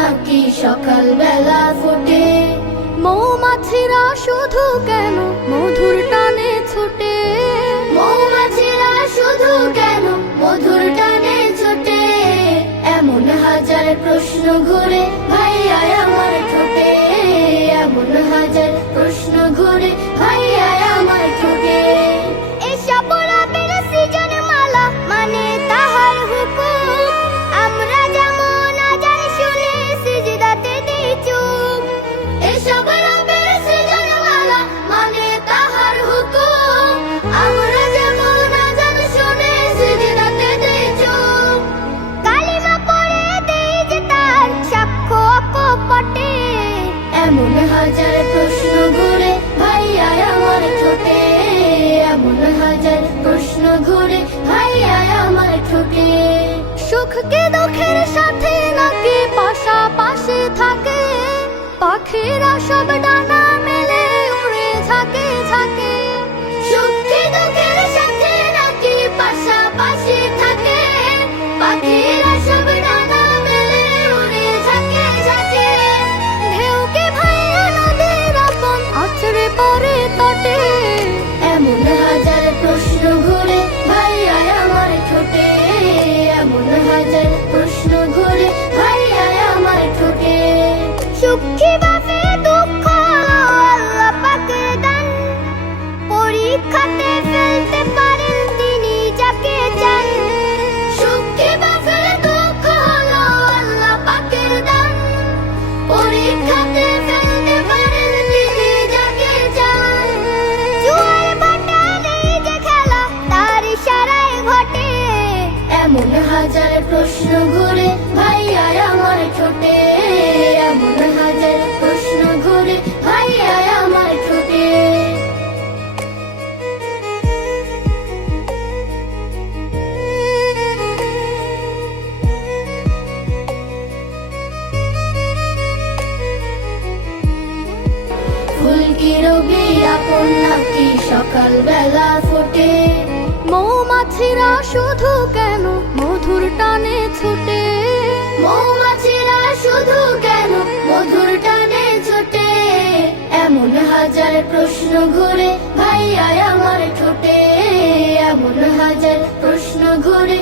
নাকি সকাল বেলা ফোটে। মৌমাছিরা শুধু কেন মধুর টানে ছুটে, মৌমাছিরা শুধু কেন মধুর টানে ছোটে। এমন হাজার প্রশ্ন ঘুরে ভাইয়া আমার ঠোঁটে, এমন হাজার প্রশ্ন ঘুরে ভাইয়া আমার ঠোঁটে। এসব রবের সৃজন মালা মানে তাহার হুকুম, আমরা যেমন আজান শুনে সিজদাতে দিই চুপ। এসব রবের সৃজন মালা মানে তাহার হুকুম, আমরা যেমন আজান শুনে সিজদাতে দেই চুপ। কালিমা পড়ে দেই যে তার সাক্ষ্য অকপটে, এমন হাজার প্রশ্ন ঘুরে ভাইয়া আমার ঠোঁটে, এমন হাজার প্রশ্ন ঘুরে ভাইয়া আমার ঠোঁটে। সুখকে দুঃখের সাথে নাকি পাশাপাশি থাকে, পাখিরা সব ডানা মেলে উড়ে ঝাঁকে ঝাঁকে। সুখে দুঃখের সাথে নাকি পাশাপাশি থাকে, পাখিরা সব ডানা মেলে উড়ে ঝাঁকে ঝাঁকে। ঢেউকে ভাইয়া নদীর আপন আছড়ে পড়ে তটে, এমন হাজার প্রশ্ন ঘুরে ভাইয়া আমার ঠোঁটে, এমন হাজার প্রশ্ন ঘুরে ভাইয়া আমার ঠোঁটে। সুখী বাপে দুঃখ আল্লাহ পাকের দান, পরীক্ষাতে ফেলতে পারেন তিনি যাকে চান। সুখে বা ফেলে দুঃখ হলো আল্লাহ পাকের দান, পরীক্ষাতে ফেলতে পারেন তিনি যাকে চান। জোয়ার ভাটার এই যে খেলা তার ইশারায় ঘটে, এমন হাজার প্রশ্ন ঘুরে ভাইয়া আমার ঠোঁটে, এমন হাজার প্রশ্ন ঘুরে ভাইয়া আমার ঠোঁটে। ফুল কি রবি আপন নাকি সকাল বেলা ফোটে। মৌমাছিরা শুধু কেন মধুর টানে ছুটে, মৌমাছিরা শুধু কেন মধুর টানে ছোটে। এমন হাজার প্রশ্ন ঘুরে ভাইয়া আমার ঠোঁটে, এমন হাজার প্রশ্ন ঘুরে